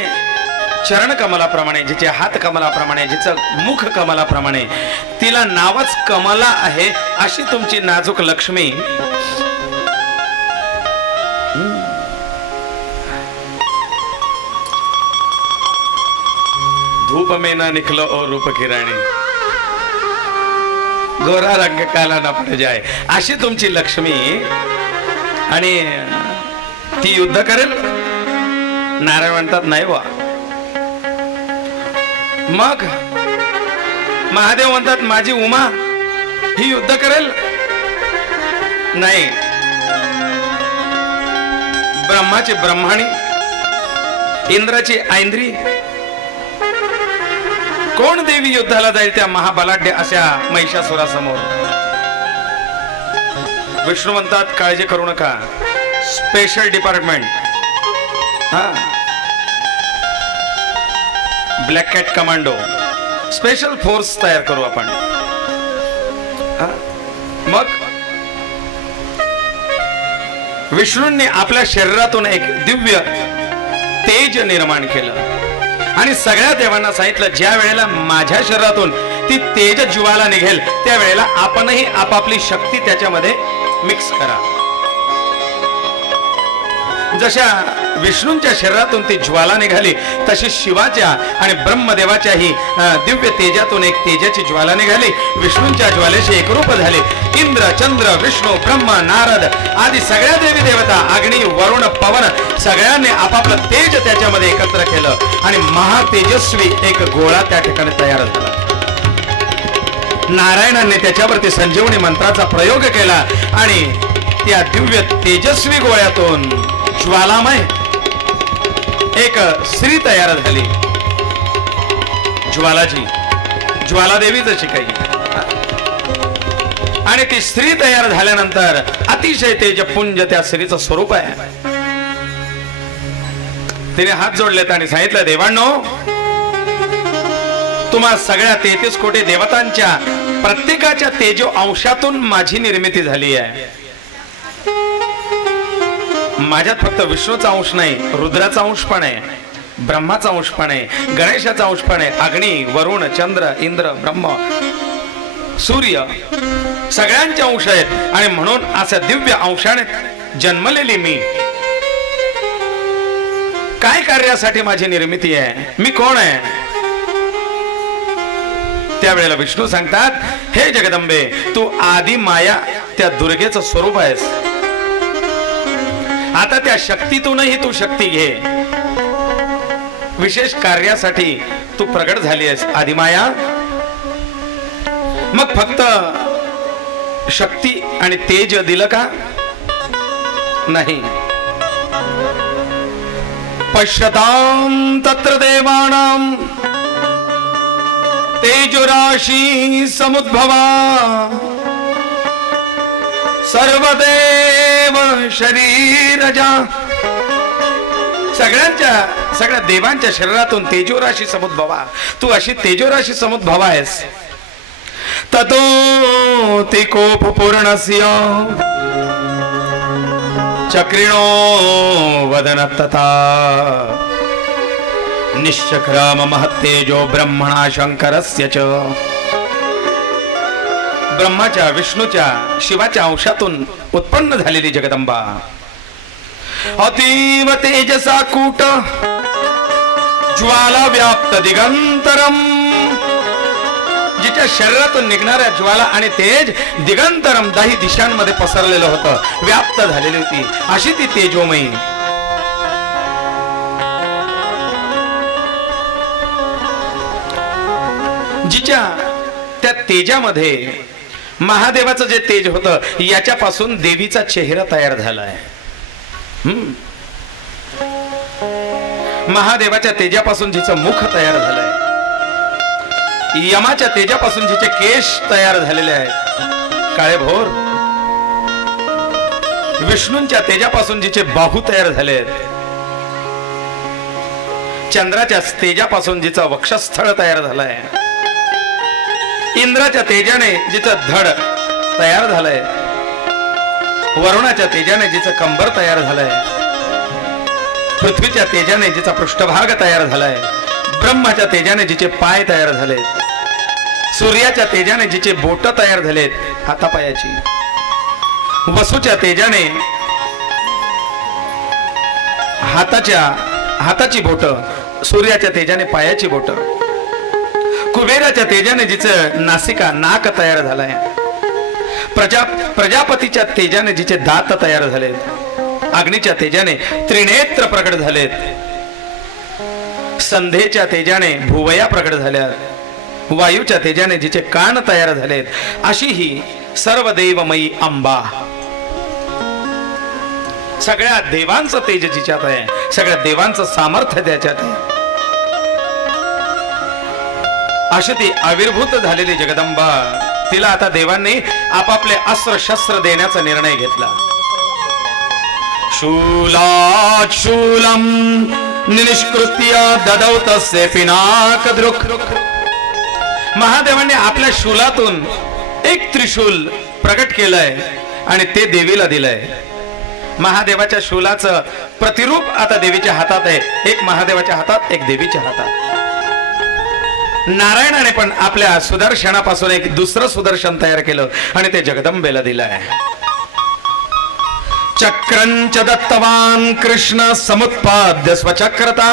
चरण कमलाप्रमाणे, जिचे हात कमलाप्रमाणे, जिचं मुख कमलाप्रमाणे, तिला नावच कमला आहे अशी तुमची नाजूक लक्ष्मी. धूप में ना निकलो ओ रूप की राणी, गोरा रंग काला ना पड जाय अशी तुमची लक्ष्मी. आणि ती युद्ध करेल. नारायण म्हणतात नाही वा. मग महादेव म्हणतात माझी उमा ही युद्ध करेल नाही. ब्रह्माची ब्रह्माणी, इंद्राची ऐंद्री, कोण देवी युद्धाला जाईल त्या महाबलाढ्य अशा महिषासुरासमोर. विष्णू म्हणतात काळजी करू नका, special department, black cat commando, special force तयार करू आपण. मग विष्णूंनी आपल्या शरीरातून एक दिव्य तेज निर्माण केलं आणि सगळ्या देवांना सांगितलं ज्या वेळेला माझ्या शरीरातून ती तेज ज्वाला निघेल त्या वेळेला आपणही आपापली शक्ती त्याच्यामध्ये मिक्स करा. जशा विष्णूंच्या शरीरातून ती ज्वाला निघाली तशी शिवाच्या आणि ब्रह्मदेवाच्याही दिव्य तेजातून एक तेजाची ज्वाला निघाली. विष्णूंच्या ज्वालेशी एकरूप झाले. इंद्र, चंद्र, विष्णू, ब्रह्मा, नारद आदी सगळ्या देवी देवता, अग्नी, वरुण, पवन सगळ्यांनी आपापलं तेज त्याच्यामध्ये एकत्र केलं आणि महातेजस्वी एक गोळा त्या ठिकाणी तयार झाला. नारायणांनी त्याच्यावरती संजीवनी मंत्राचा प्रयोग केला आणि त्या दिव्य तेजस्वी गोळ्यातून ज्वालामय एक स्त्री तयार झाली. ज्वालाजी, ज्वालादेवी जशी काही. आणि ती स्त्री तयार झाल्यानंतर अतिशय तेजपुंज त्या स्त्रीचं स्वरूप आहे. तिने हात जोडलेत आणि सांगितलं देवांनो, तुम्हा सगळ्या 33 कोटी देवतांच्या प्रत्येकाच्या तेजो अंशातून माझी निर्मिती झाली आहे. माझ्यात फक्त विष्णूचा अंश नाही, रुद्राचा अंश पण आहे, ब्रह्माचा अंश पण आहे, गणेशाचा अंश पण आहे, अग्नी, वरुण, चंद्र, इंद्र, ब्रह्म, सूर्य सगळ्यांचे अंश आहेत. आणि म्हणून अशा दिव्य अंशाने जन्मलेली मी. काय कार्यासाठी माझी निर्मिती आहे, मी कोण आहे. त्यावेळेला विष्णू सांगतात हे जगदंबे, तू आदि माया त्या दुर्गेचं स्वरूप आहेस. आता त्या शक्तीतूनही तू शक्ती घे. विशेष कार्यासाठी तू प्रगट झाली आहेस आदिमाया. मग फक्त शक्ती आणि तेज दिलं का नाही. पश्यताम तत्र देवानां तेजोराशी समुद्भवा सर्वदेव शरीरजा. सगळ्या देवांच्या शरीरातून तेजोराशी समुद्भवा. तू अशी तेजोराशी समुद्भवा आहेस. ततो ते कोप पूर्णस्य चक्रिणो वदन तथा निश्चक्रम महत्तेजो ब्रह्मणा शंकरस्य च. ब्रह्माच्या, विष्णूच्या, शिवाच्या अंशातून उत्पन्न झालेली जगदंबा अतीव तेजसा कूट ज्वाला व्याप्त दिगंतरम. जिच्या शरीरातून निघणाऱ्या ज्वाला आणि तेज दिगंतरम 10 दिशांमध्ये पसरलेलं होतं, व्याप्त झालेली होती. अशी ती तेजोमयी. जिच्या त्या तेजामध्ये महादेवाचं जे तेज होतं याच्यापासून देवीचा चेहरा तयार झालाय. महादेवाच्या तेजापासून जिचं मुख तयार झालंय, यमाच्या तेजापासून जिचे केश तयार झालेले आहेत काळेभोर, विष्णूंच्या तेजापासून जिचे बाहू तयार झाले आहेत, चंद्राच्या तेजापासून जिचं वक्षस्थळ तयार झालंय, इंद्राच्या तेजाने जिचं धड तयार झालंय, वरुणाच्या तेजाने जिचं कंबर तयार झालंय, पृथ्वीच्या तेजाने जिचा पृष्ठभाग तयार झालाय, ब्रह्माच्या तेजाने जिचे पाय तयार झालेत, सूर्याच्या तेजाने जिचे बोट तयार झालेत हातापायाची, वसूच्या तेजाने हाताची बोट, सूर्याच्या तेजाने पायाची बोट, कुबेराच्या तेजाने जिचं नासिका नाक तयार झालाय, प्रजापतीच्या तेजाने जिचे दात तयार झालेत, अग्नीच्या तेजाने त्रिनेत्र प्रकट झालेत, संध्येच्या तेजाने भुवया प्रकट झाल्या, वायूच्या तेजाने जिचे कान तयार झालेत, अशी ही सर्व देवमयी अंबा, सगळ्या देवांचं तेज जिच्यात आहे, सगळ्या देवांचं सामर्थ्य त्याच्यात आहे, अशी ती आविर्भूत झालेली जगदंबा. तिला आता देवांनी आपापले अस्त्र शस्त्र देण्याचा निर्णय घेतला. शूलात् शूलम निष्कृत्य ददौ तस्य पिनाकदृक्. महादेवांनी आपल्या शूलातून एक त्रिशूल प्रकट केलंय आणि ते देवीला दिलंय. महादेवाच्या शूलाचं प्रतिरूप आता देवीच्या हातात आहे. एक महादेवाच्या हातात, एक देवीच्या हातात. नारायणाने पण आपल्या सुदर्शनापासून एक दुसरं सुदर्शन तयार केलं आणि ते जगदंबेला दिलंय. चक्रंच दत्तवान कृष्ण समुत्पाद्य स्वचक्रता.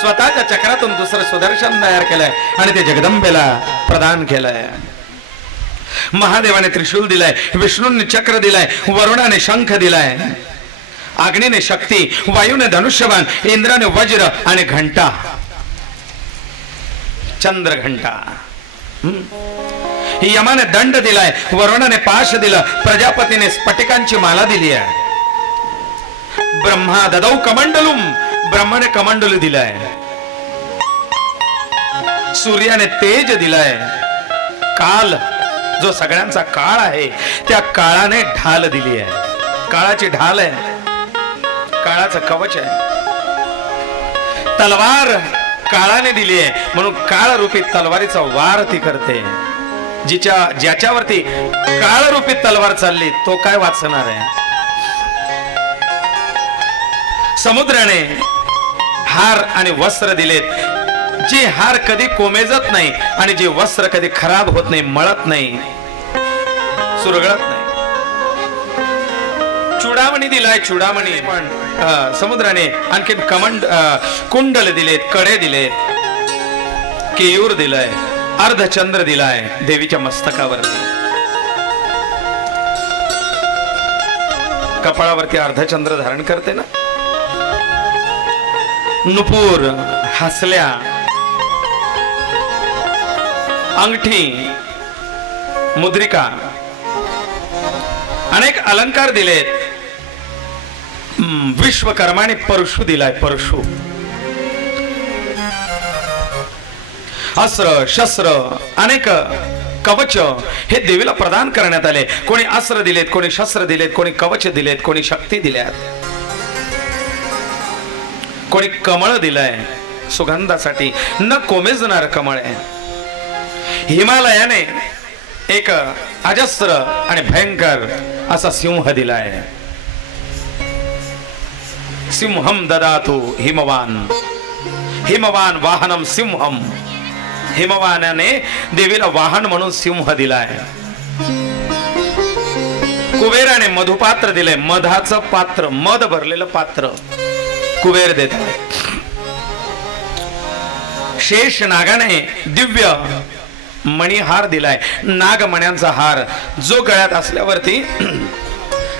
स्वतःच्या चक्रातून दुसरं सुदर्शन तयार केलंय आणि ते जगदंबेला प्रदान केलंय. महादेवाने त्रिशूल दिलाय, विष्णूने चक्र दिलाय, वरुणाने शंख दिलाय, अग्नीने शक्ती, वायूने धनुष्यबाण, इंद्राने वज्र आणि घंटा, चंद्र घंटा. यमाने दंड दिलाय, वरुणाने पाश दिला, प्रजापतीने स्फटिकांची माला दिली आहे. ब्रह्मा ददौ कमंडलुम. ब्रह्माने कमंडलू दिलाय. सूर्याने तेज दिलाय. काल जो सगळ्यांचा काळ आहे त्या काळाने ढाल दिली आहे. काळाची ढाल आहे, काळाचं कवच आहे. तलवार काळाने दिली आहे म्हणून काळ रूपी तलवारीचा वार ती करते. ज्याच्यावरती काळ रूपी तलवार चालली तो काय वाचणार आहे. समुद्राने हार आणि वस्त्र दिलेत. जे हार कधी कोमेजत नाही आणि जे वस्त्र कधी खराब होत नाही, मळत नाही, सुरगळत नाही. चुडामणी दिलाय. चुडामणी पण समुद्राने आणखी कुंडल दिलेत, कडे दिलेत, केयूर दिलाय, अर्धचंद्र दिलाय देवीच्या मस्तकावरती. कपाळावरती अर्धचंद्र धारण करते ना. नुपूर, हसल्या, अंगठी, मुद्रिका, अनेक अलंकार दिलेत. विश्वकर्माने परशु दिलाय. परशु, अस्त्र शस्त्र, अनेक कवच हे देवीला प्रदान करण्यात आले. कोणी अस्त्र दिलेत, कोणी शस्त्र दिलेत, कोणी कवच दिलेत, कोणी शक्ती दिल्यात, कोणी कमळ दिलाय सुगंधासाठी. न कोमेजणार कमळ आहे. हिमालयाने एक अजस्र आणि भयंकर असा सिंह दिलाय. सिंहम ददातु हिमवान. हिमवान वाहनम सिंहम. हिमवानाने देवीला वाहन म्हणून सिंह दिलाय. कुबेराने मधुपात्र दिले. मधाचं पात्र, मध भरलेलं पात्र कुबेर देतात. शेष नागाने दिव्य मणिहार दिलाय. नागमण्यांचा हार जो गळ्यात असल्यावरती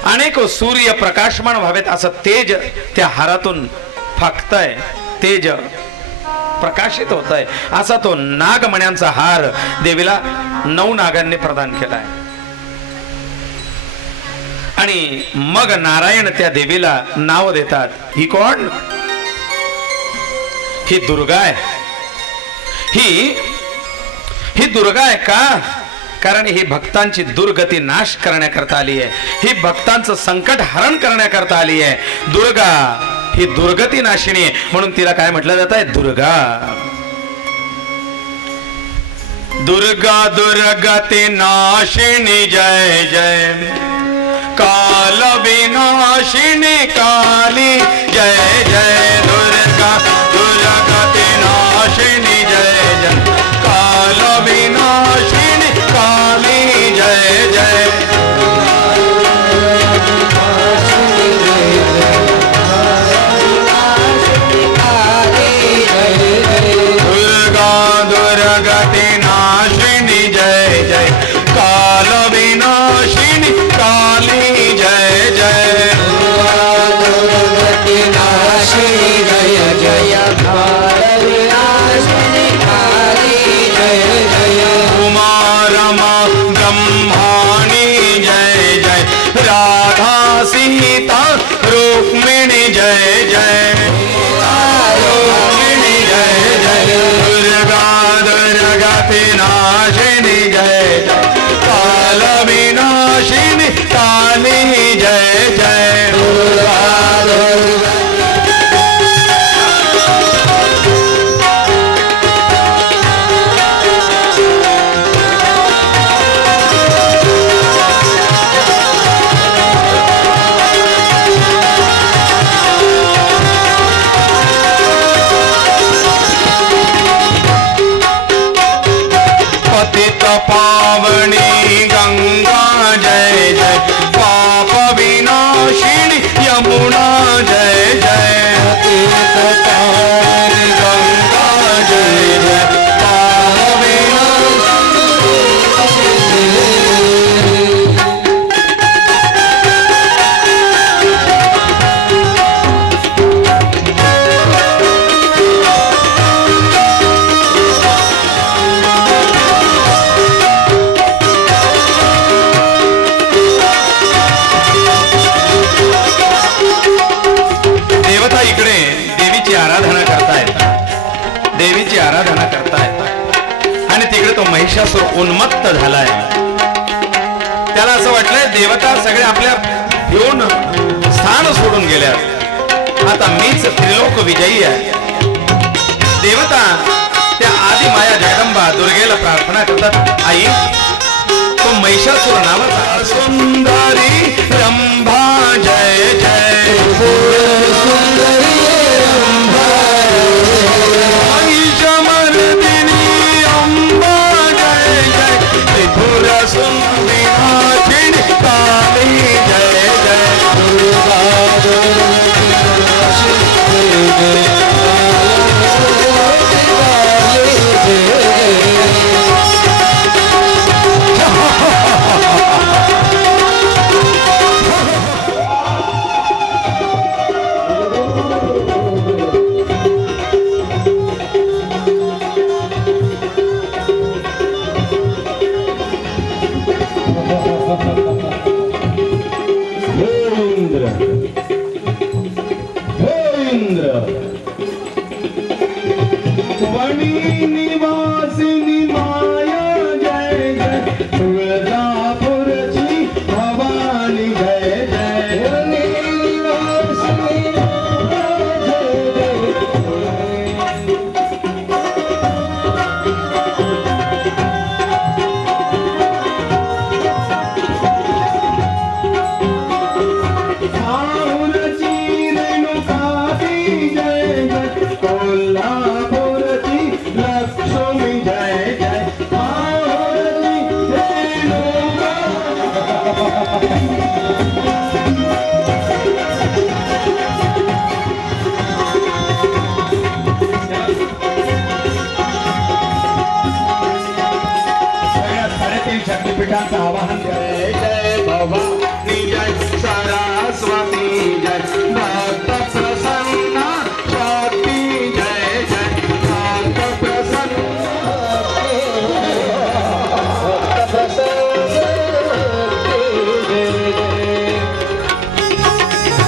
अनेक सूर्य प्रकाशमान व्हावेत असं तेज त्या हारातून फाकतय, तेज प्रकाशित होत आहे. असा तो नागमण्यांचा हार देवीला 9 नागांनी प्रदान केलाय. आणि मग नारायण त्या देवीला नाव देतात. ही कोण? ही दुर्गा आहे. ही दुर्गा आहे का? कारण ही भक्तांची दुर्गती नाश करण्याकरता आली आहे. ही भक्तांचं संकट हरण करण्याकरता आली आहे. दुर्गा ही दुर्गती नाशिनी आहे, म्हणून तिला काय म्हटलं जात आहे? दुर्गा. दुर्गा दुर्गती नाशिनी जय जय, काल विनाशिनी काली जय जय. दुर्गा दुर्गती नाशिनी जय जय, काल विनाशिनी काली जय जय. दुर्गा दुर्गती नाशिनी जय जय, काल विनाशिनी काली जय जय. दुर्गती नाशिनी जय जय, काल विनाशिनी काली जय जय. उमा रमा ब्रह्माणी जय जय, राधा सीता रुक्मिणी जय जय. रुक्मिणी जय जय. दुर्गा दुर्गति नाशिनी जय जय, काल विनाशिनी काली जय जय. दुर्गा पावनी गंगा जय जय, पाप विनाशिनी यमुना जय जय. पावनी गंगा जय जय, पाप देवीची आराधना करतायत आणि तिकडे तो महिषासुर उन्मत्त झालाय. त्याला असं वाटलंय देवता सगळे आपल्या घेऊन स्थान सोडून गेल्यात, आता मीच त्रिलोक विजयी आहे. देवता त्या आदि माया जगदंबा दुर्गेला प्रार्थना करतात, आई तो महिषासुर नावाचा सुंदरी रंभा जय जय. सुंदरी रंभा आवाहन. जय जय भवानी जय सरस्वती जय, भक्त प्रसन्न शक्ति जय जय. भक्त प्रसन्न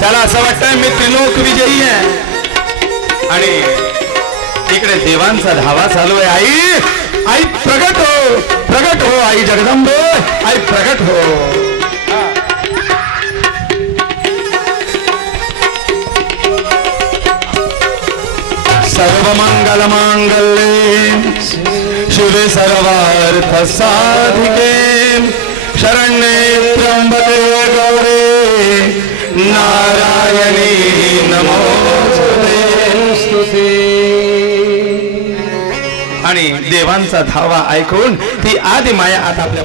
त्याला असं वाटतंय मी त्रिलोक विजयी आहे आणि इकडे देवांचा धावा चालू आहे. आई आई प्रगट हो आई जगदंबे, आई प्रगट हो. सर्वमंगलमांगल्ये शिवे सर्वार्थ साधिके शरण्ये त्र्यंबके गौरी नारायणी नमोस्तुते. आणि देवांचा धावा ऐकून ती आदि माया आता आपल्या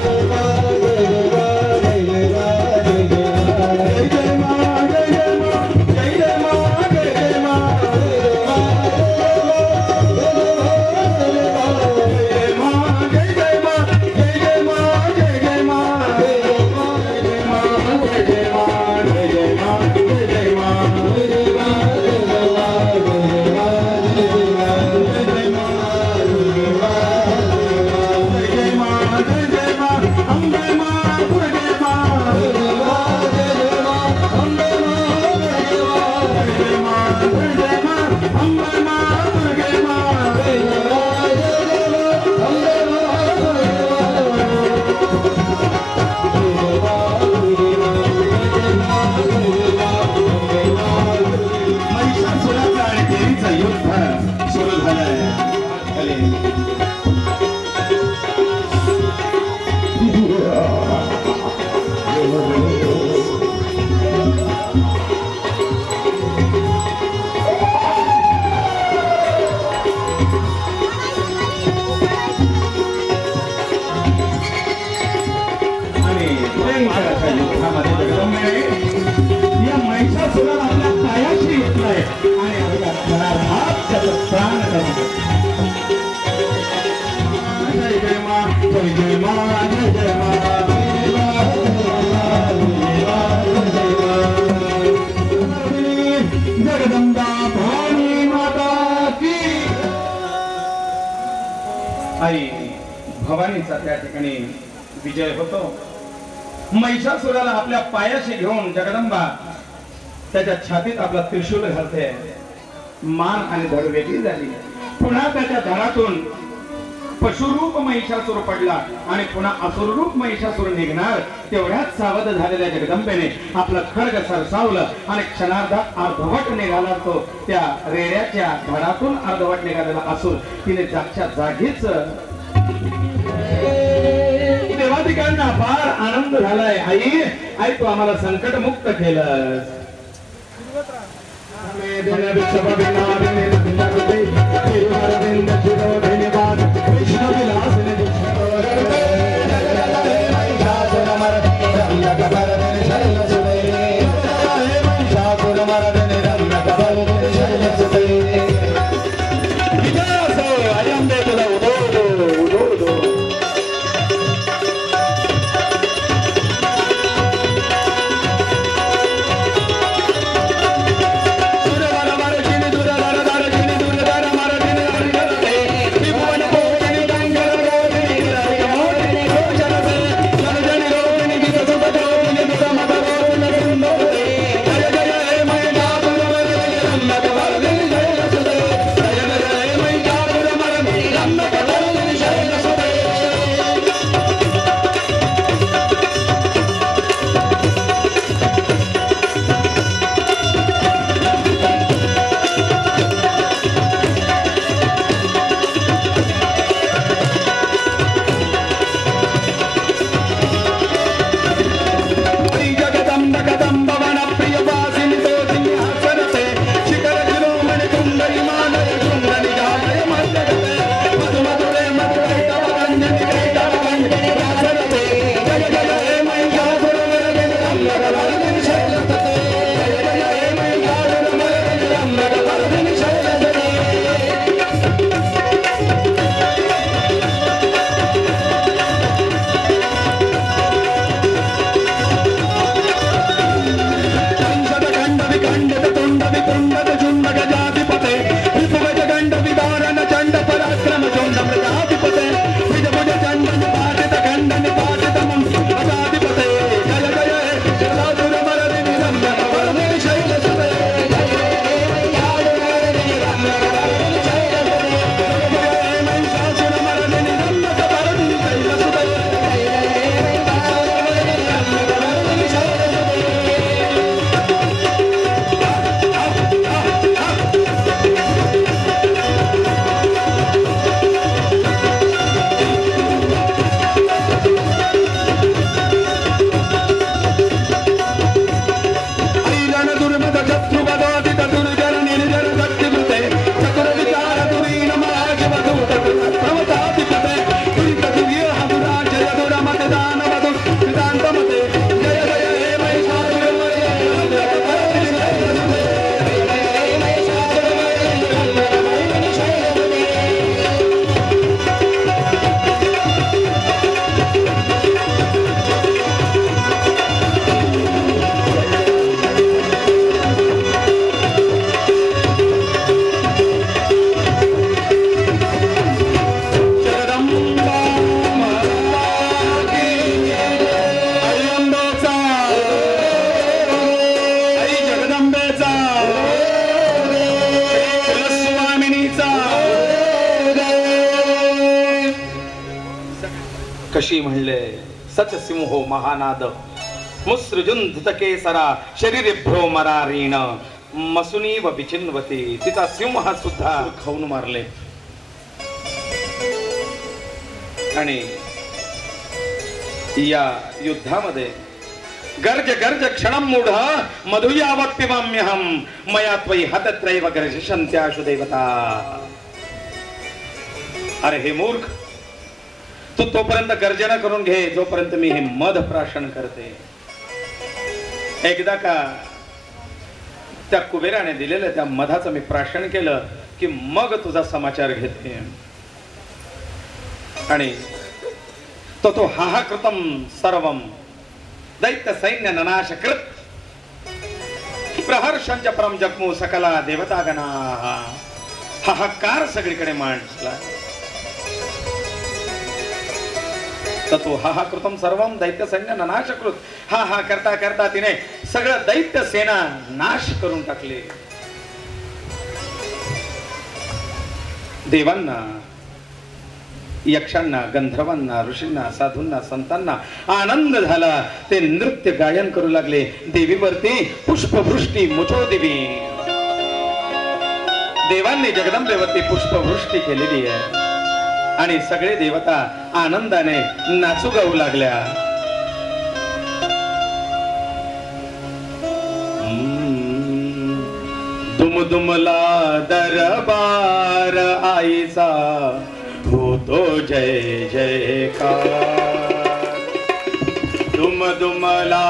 आई भवानीचा त्या ठिकाणी विजय होतो. महिषासुराला आपल्या पायाशी घेऊन जगदंबा त्याच्या छातीत आपला त्रिशूल घालते. मान आणि धड वेगळी झाली. पुन्हा त्याच्या धडातून पशुरूप महिषासुर पडला आणि पुन्हा असुररूप महिषासुर निघणार. तेवढ्याच सावध झालेल्या जगदंबेने आपलं खड्ग सरसावलं आणि क्षणार्धात अर्धवट निघाला तो त्या रेड्याच्या धडातून अर्धवट निघालेला असुर तिने जागच्या जागीच देवादिकांना फार आनंद झालाय. आई तू आम्हाला संकट मुक्त केलं. कशी म्हणले सच सिंहो महानाद मुसृजुन धुतके सरा शरीरे भ्रोमरारीण मसुनी व विचिन्वती तिचा सिंह सुद्धा खाऊन मारले आणि या युद्धामध्ये गर्ज गर्ज क्षणम मूढ मधुयावत पिबाम्यहम मया त्वयि हतत्रैव गर्जशन्त्याशु देवता। अरे हे मूर्ख तू तोपर्यंत गर्जना करून घे जोपर्यंत मी हे मध प्राशन करते। एकदा का त्या कुबेराने दिलेल्या त्या मधाचं मी प्राशन केलं की मग तुझा समाचार घेते। आणि तो हाहाकृतम सर्वम दैत्य सैन्य ननाश कृत प्रहर्षंच परम जगमू सकला देवतागणा हाहाकार सगळीकडे मांडला। तो हाहाकृतम सर्वम दैत्य सैन्य ननाश कृत हा हा करता करता तिने सगळं दैत्य सेना नाश करून टाकले। देवांना यक्षांना गंधर्वांना ऋषींना साधूंना संतांना आनंद झाला। ते नृत्य गायन करू लागले। देवीवरती पुष्पवृष्टी मुचो देवी देवांनी जगदंबेवरती पुष्पवृष्टी केलेली आहे आणि सगळे देवता आनंदाने नाचू गाऊ लागल्या। दुमदुमला दरबार आईचा होतो जय जयकार दुमदुमला